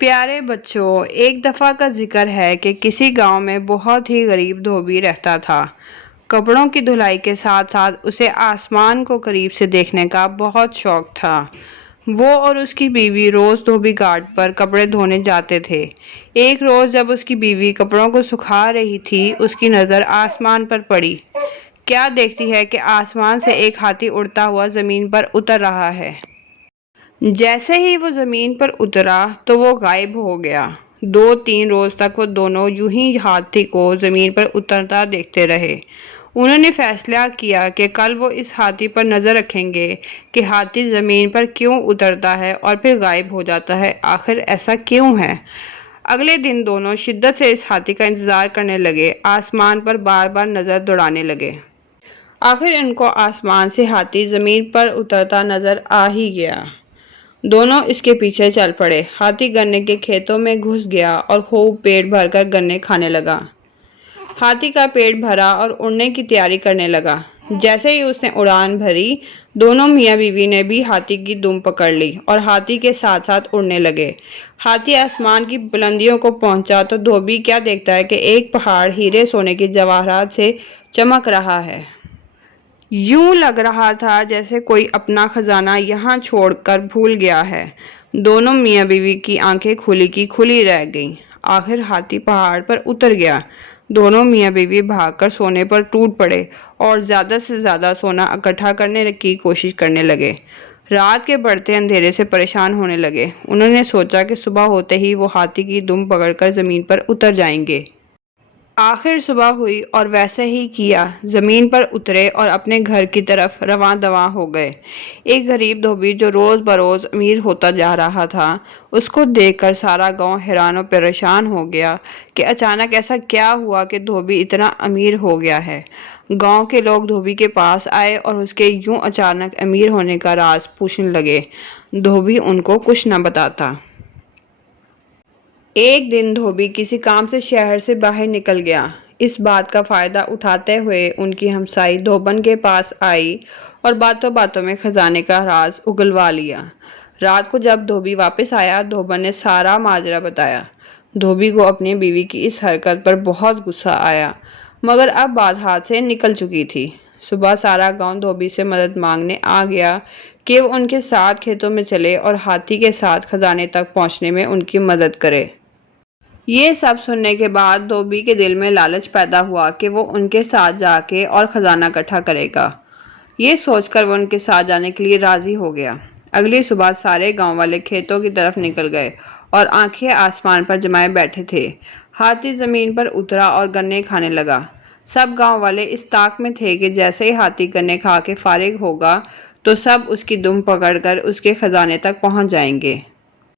پیارے بچوں، ایک دفعہ کا ذکر ہے کہ کسی گاؤں میں بہت ہی غریب دھوبی رہتا تھا۔ کپڑوں کی دھلائی کے ساتھ ساتھ اسے آسمان کو قریب سے دیکھنے کا بہت شوق تھا۔ وہ اور اس کی بیوی روز دھوبی گھاٹ پر کپڑے دھونے جاتے تھے۔ ایک روز جب اس کی بیوی کپڑوں کو سکھا رہی تھی، اس کی نظر آسمان پر پڑی۔ کیا دیکھتی ہے کہ آسمان سے ایک ہاتھی اڑتا ہوا زمین پر اتر رہا ہے۔ جیسے ہی وہ زمین پر اترا تو وہ غائب ہو گیا۔ 2-3 روز تک وہ دونوں یوں ہی ہاتھی کو زمین پر اترتا دیکھتے رہے۔ انہوں نے فیصلہ کیا کہ کل وہ اس ہاتھی پر نظر رکھیں گے کہ ہاتھی زمین پر کیوں اترتا ہے اور پھر غائب ہو جاتا ہے، آخر ایسا کیوں ہے۔ اگلے دن دونوں شدت سے اس ہاتھی کا انتظار کرنے لگے، آسمان پر بار بار نظر دوڑانے لگے۔ آخر ان کو آسمان سے ہاتھی زمین پر اترتا نظر آ ہی گیا۔ دونوں اس کے پیچھے چل پڑے۔ ہاتھی گنے کے کھیتوں میں گھس گیا اور خوب پیٹ بھر کر گنے کھانے لگا۔ ہاتھی کا پیٹ بھرا اور اڑنے کی تیاری کرنے لگا۔ جیسے ہی اس نے اڑان بھری، دونوں میاں بیوی نے بھی ہاتھی کی دم پکڑ لی اور ہاتھی کے ساتھ ساتھ اڑنے لگے۔ ہاتھی آسمان کی بلندیوں کو پہنچا تو دھوبی کیا دیکھتا ہے کہ ایک پہاڑ ہیرے سونے کے جواہرات سے چمک رہا ہے۔ یوں لگ رہا تھا جیسے کوئی اپنا خزانہ یہاں چھوڑ کر بھول گیا ہے۔ دونوں میاں بیوی کی آنکھیں کھلی کی کھلی رہ گئیں۔ آخر ہاتھی پہاڑ پر اتر گیا۔ دونوں میاں بیوی بھاگ کر سونے پر ٹوٹ پڑے اور زیادہ سے زیادہ سونا اکٹھا کرنے کی کوشش کرنے لگے۔ رات کے بڑھتے اندھیرے سے پریشان ہونے لگے۔ انہوں نے سوچا کہ صبح ہوتے ہی وہ ہاتھی کی دم پکڑ کر زمین پر اتر جائیں گے۔ آخر صبح ہوئی اور ویسے ہی کیا، زمین پر اترے اور اپنے گھر کی طرف رواں دواں ہو گئے۔ ایک غریب دھوبی جو روز بروز امیر ہوتا جا رہا تھا، اس کو دیکھ کر سارا گاؤں حیران و پریشان ہو گیا کہ اچانک ایسا کیا ہوا کہ دھوبی اتنا امیر ہو گیا ہے۔ گاؤں کے لوگ دھوبی کے پاس آئے اور اس کے یوں اچانک امیر ہونے کا راز پوچھنے لگے۔ دھوبی ان کو کچھ نہ بتاتا۔ ایک دن دھوبی کسی کام سے شہر سے باہر نکل گیا۔ اس بات کا فائدہ اٹھاتے ہوئے ان کی ہمسائے دھوبن کے پاس آئی اور باتوں باتوں میں خزانے کا راز اگلوا لیا۔ رات کو جب دھوبی واپس آیا، دھوبن نے سارا ماجرا بتایا۔ دھوبی کو اپنی بیوی کی اس حرکت پر بہت غصہ آیا، مگر اب بات ہاتھ سے نکل چکی تھی۔ صبح سارا گاؤں دھوبی سے مدد مانگنے آ گیا کہ وہ ان کے ساتھ کھیتوں میں چلے اور ہاتھی کے ساتھ خزانے تک پہنچنے میں ان کی مدد کرے۔ یہ سب سننے کے بعد دھوبی کے دل میں لالچ پیدا ہوا کہ وہ ان کے ساتھ جا کے اور خزانہ اکٹھا کرے گا۔ یہ سوچ کر وہ ان کے ساتھ جانے کے لیے راضی ہو گیا۔ اگلی صبح سارے گاؤں والے کھیتوں کی طرف نکل گئے اور آنکھیں آسمان پر جمائے بیٹھے تھے۔ ہاتھی زمین پر اترا اور گنے کھانے لگا۔ سب گاؤں والے اس طاق میں تھے کہ جیسے ہی ہاتھی گنے کھا کے فارغ ہوگا تو سب اس کی دم پکڑ کر اس کے خزانے تک پہنچ جائیں گے۔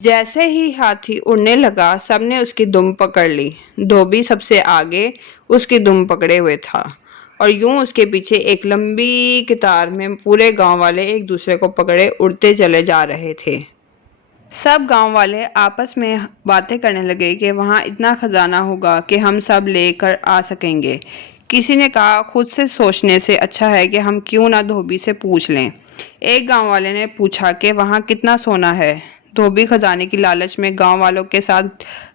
جیسے ہی ہاتھی اڑنے لگا، سب نے اس کی دم پکڑ لی۔ دھوبی سب سے آگے اس کی دم پکڑے ہوئے تھا اور یوں اس کے پیچھے ایک لمبی قطار میں پورے گاؤں والے ایک دوسرے کو پکڑے اڑتے چلے جا رہے تھے۔ سب گاؤں والے آپس میں باتیں کرنے لگے کہ وہاں اتنا خزانہ ہوگا کہ ہم سب لے کر آ سکیں گے۔ کسی نے کہا، خود سے سوچنے سے اچھا ہے کہ ہم کیوں نہ دھوبی سے پوچھ لیں۔ ایک گاؤں والے نے پوچھا کہ وہاں کتنا سونا ہے۔ دھوبی خزانے کی لالچ میں گاؤں والوں کے ساتھ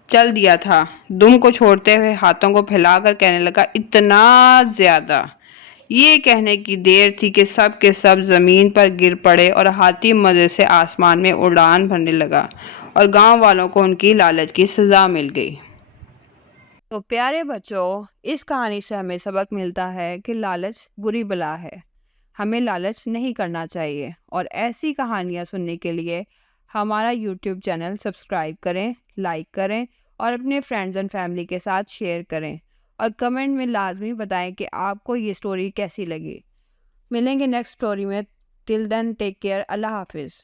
چل دیا تھا۔ دم کو چھوڑتے ہوئے ہاتھوں کو پھیلا کر کہنے لگا، اتنا زیادہ۔ یہ کہنے کی دیر تھی کہ سب کے سب زمین پر گر پڑے اور ہاتھی مزے سے آسمان میں اڑان بھرنے لگا اور گاؤں والوں کو ان کی لالچ کی سزا مل گئی۔ تو پیارے بچوں، اس کہانی سے ہمیں سبق ملتا ہے کہ لالچ بری بلا ہے۔ ہمیں لالچ نہیں کرنا چاہیے، اور ایسی کہانیاں سننے کے لیے ہمارا یوٹیوب چینل سبسکرائب کریں، لائک کریں اور اپنے فرینڈز اینڈ فیملی کے ساتھ شیئر کریں، اور کمنٹ میں لازمی بتائیں کہ آپ کو یہ سٹوری کیسی لگی۔ ملیں گے نیکسٹ سٹوری میں۔ ٹل دین ٹیک کیئر۔ اللہ حافظ۔